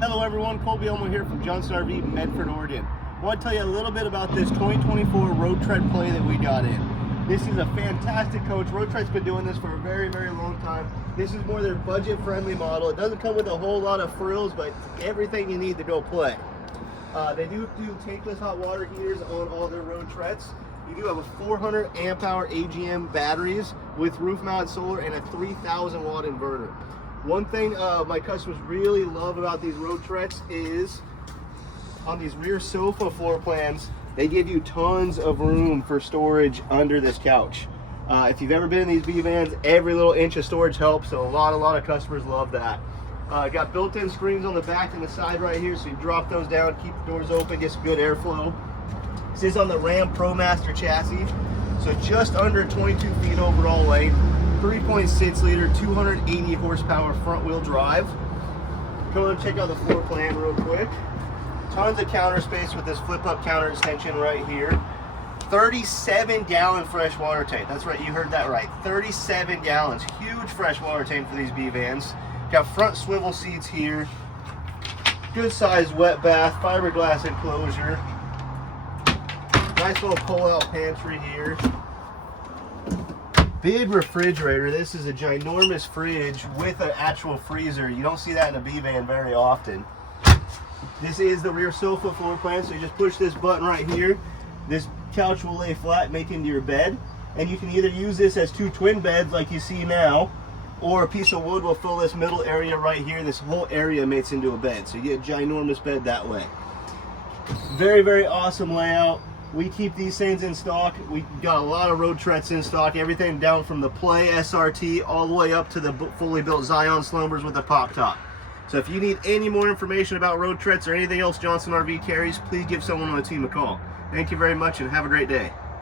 Hello everyone, Colby Elmo here from Johnson RV, Medford, Oregon. I want to tell you a little bit about this 2024 Roadtrek Play that we got in. This is a fantastic coach. Roadtrek's been doing this for a very long time. This is more their budget-friendly model. It doesn't come with a whole lot of frills, but everything you need to go play. They do tankless hot water heaters on all their Roadtreks. You do have a 400 amp hour AGM batteries with roof-mounted solar and a 3,000 watt inverter. One thing my customers really love about these Roadtreks is on these rear sofa floor plans, they give you tons of room for storage under this couch. If you've ever been in these B vans, every little inch of storage helps, so a lot of customers love that. Got built-in screens on the back and the side right here, so you drop those down, keep the doors open, get some good airflow. This is on the Ram ProMaster chassis, so just under 22 feet overall length, 3.6 liter, 280 horsepower front wheel drive. Come and check out the floor plan real quick. Tons of counter space with this flip up counter extension right here. 37 gallon fresh water tank. That's right, you heard that right. 37 gallons, huge fresh water tank for these B vans. Got front swivel seats here. Good sized wet bath, fiberglass enclosure. Nice little pull out pantry here. Big refrigerator. This is a ginormous fridge with an actual freezer. You don't see that in a B van very often. This is the rear sofa floor plan, so you just push this button right here. This couch will lay flat, make into your bed, and you can either use this as two twin beds like you see now, or a piece of wood will fill this middle area right here. This whole area mates into a bed, so you get a ginormous bed that way. Very awesome layout. We keep these things in stock. We got a lot of Roadtreks in stock, everything down from the Play SRT all the way up to the fully built Zion Slumbers with a pop top. So if you need any more information about Roadtreks or anything else Johnson RV carries, please give someone on the team a call. Thank you very much and have a great day.